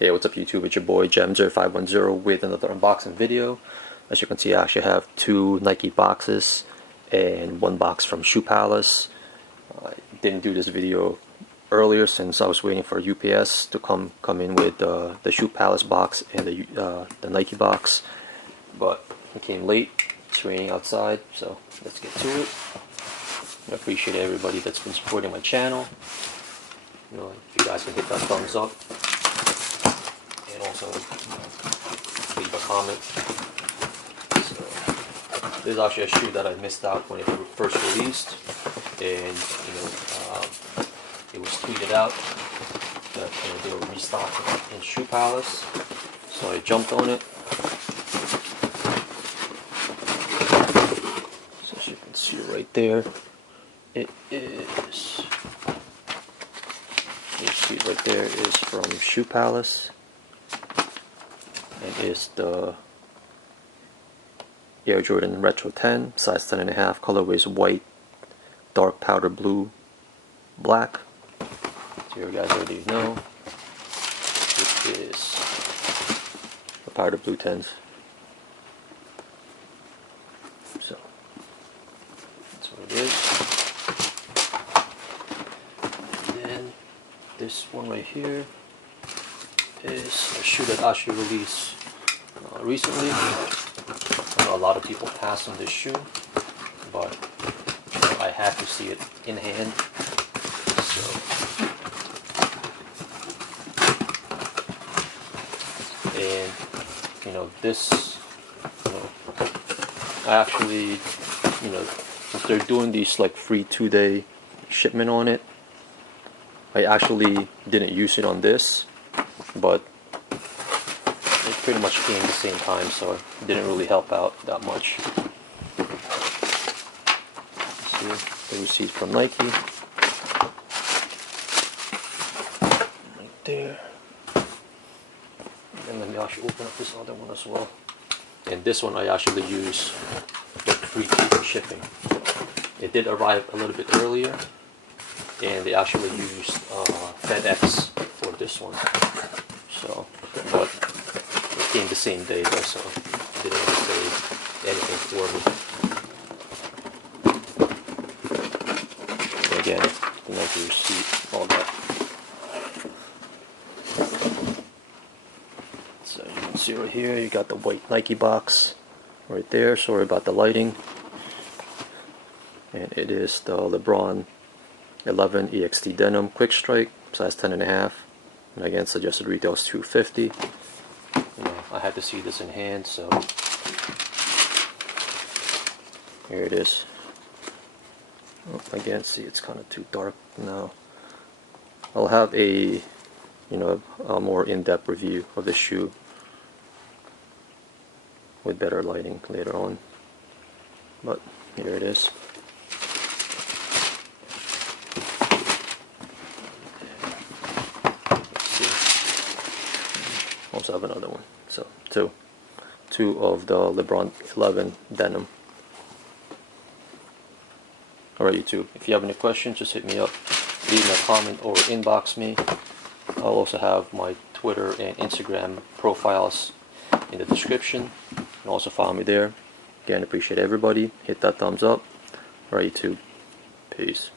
Hey, what's up YouTube? It's your boy Gem0510 with another unboxing video. As you can see, I actually have two Nike boxes and one box from Shoe Palace. I didn't do this video earlier since I was waiting for UPS to come in with the Shoe Palace box and the Nike box, but it came late. It's raining outside, so let's get to it. I appreciate everybody that's been supporting my channel. You know, if you guys can hit that thumbs up and also leave a comment. So, this is actually a shoe that I missed out when it first released, and it was tweeted out that they were restocking in Shoe Palace, so I jumped on it. So as you can see right there, it is. You see right there is from Shoe Palace, and is the Air Jordan Retro 10, size 10.5, colorway is white, dark powder blue, black. So you guys already know it is the powder blue 10s. So that's what it is. And then this one right here is a shoe that actually released recently. I know a lot of people passed on this shoe, but I had to see it in hand. So, and this, I actually, since they're doing these like free 2-day shipment on it, I actually didn't use it on this, but it pretty much came at the same time, so it didn't really help out that much. See the receipt from Nike right there. And let me actually open up this other one as well. And this one I actually use the free shipping. It did arrive a little bit earlier, and they actually used FedEx for this one. So, but it came the same day though, so it didn't really say anything for me. So again, the Nike receipt, all that. So you can see right here, you got the white Nike box right there. Sorry about the lighting. And it is the Lebron 11 EXT Denim Quick Strike, size 10.5. And again, suggested retail is $250. I had to see this in hand, so here it is. Oh, again, see, it's kind of too dark now. I'll have a more in-depth review of this shoe with better lighting later on. But here it is. Also have another one, so two of the Lebron 11 Denim. Alright YouTube, if you have any questions, just hit me up, leave me a comment or inbox me. I'll also have my Twitter and Instagram profiles in the description. You can also follow me there. Again, appreciate everybody. Hit that thumbs up. Alright YouTube, peace.